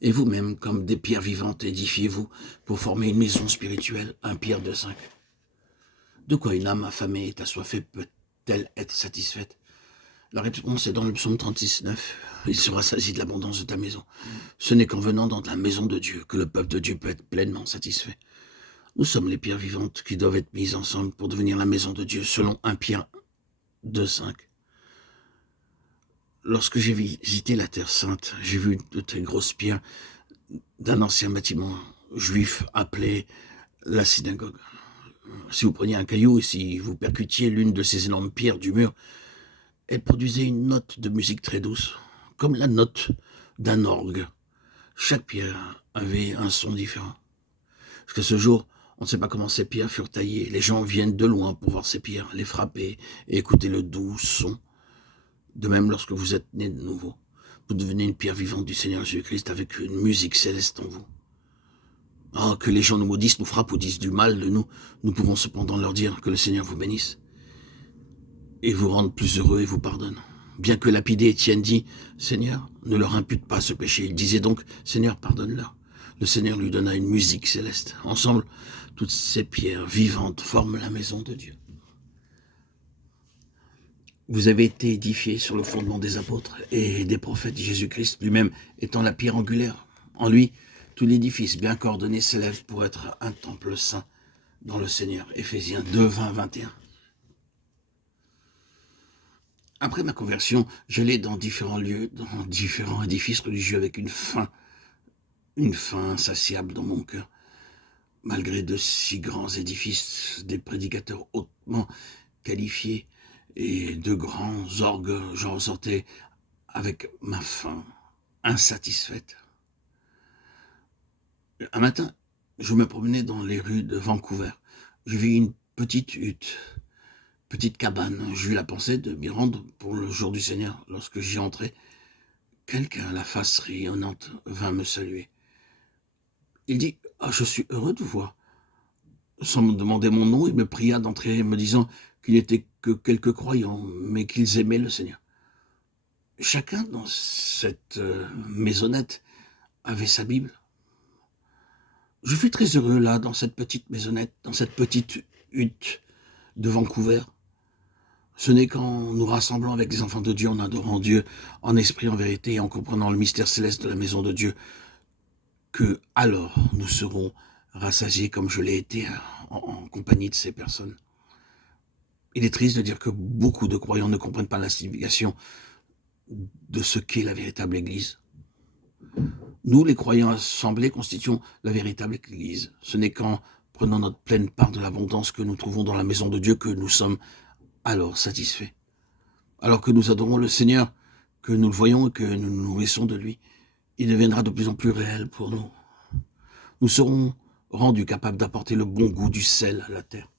Et vous-même, comme des pierres vivantes, édifiez-vous pour former une maison spirituelle, 1 Pierre 2,5. De quoi une âme affamée et assoiffée peut-elle être satisfaite? La réponse est dans le psaume 36,9. Il se rassasie de l'abondance de ta maison. Ce n'est qu'en venant dans la maison de Dieu que le peuple de Dieu peut être pleinement satisfait. Nous sommes les pierres vivantes qui doivent être mises ensemble pour devenir la maison de Dieu, selon 1 Pierre 2,5. Lorsque j'ai visité la Terre Sainte, j'ai vu de très grosses pierres d'un ancien bâtiment juif appelé la synagogue. Si vous preniez un caillou et si vous percutiez l'une de ces énormes pierres du mur, elle produisait une note de musique très douce, comme la note d'un orgue. Chaque pierre avait un son différent. Jusqu'à ce jour, on ne sait pas comment ces pierres furent taillées. Les gens viennent de loin pour voir ces pierres, les frapper et écouter le doux son. De même, lorsque vous êtes né de nouveau, vous devenez une pierre vivante du Seigneur Jésus-Christ avec une musique céleste en vous. Ah, que les gens nous maudissent, nous frappent ou disent du mal de nous, nous pouvons cependant leur dire que le Seigneur vous bénisse et vous rende plus heureux et vous pardonne. Bien que lapidé, Étienne dit, Seigneur, ne leur impute pas ce péché. Il disait donc, Seigneur, pardonne-leur. Le Seigneur lui donna une musique céleste. Ensemble, toutes ces pierres vivantes forment la maison de Dieu. Vous avez été édifiés sur le fondement des apôtres et des prophètes, Jésus-Christ lui-même étant la pierre angulaire. En lui, tout l'édifice bien coordonné s'élève pour être un temple saint dans le Seigneur. Éphésiens 2, 20, 21. Après ma conversion, j'allais dans différents lieux, dans différents édifices religieux avec une faim insatiable dans mon cœur. Malgré de si grands édifices, des prédicateurs hautement qualifiés et de grands orgues, j'en ressortais avec ma faim insatisfaite. Un matin, je me promenais dans les rues de Vancouver. Je vis une petite hutte, petite cabane. J'ai eu la pensée de m'y rendre pour le jour du Seigneur. Lorsque j'y entrai, quelqu'un à la face rayonnante vint me saluer. Il dit « Ah, je suis heureux de vous voir ». Sans me demander mon nom, il me pria d'entrer, me disant qu'il n'était que quelques croyants, mais qu'ils aimaient le Seigneur. Chacun dans cette maisonnette avait sa Bible. Je fus très heureux là, dans cette petite maisonnette, dans cette petite hutte de Vancouver. Ce n'est qu'en nous rassemblant avec les enfants de Dieu, en adorant Dieu, en esprit, en vérité, et en comprenant le mystère céleste de la maison de Dieu, que alors nous serons rassasiés comme je l'ai été en compagnie de ces personnes. Il est triste de dire que beaucoup de croyants ne comprennent pas la signification de ce qu'est la véritable Église. Nous, les croyants assemblés, constituons la véritable Église. Ce n'est qu'en prenant notre pleine part de l'abondance que nous trouvons dans la maison de Dieu que nous sommes alors satisfaits. Alors que nous adorons le Seigneur, que nous le voyons et que nous nous nourrissons de lui, il deviendra de plus en plus réel pour nous. Nous serons rendus capables d'apporter le bon goût du sel à la terre.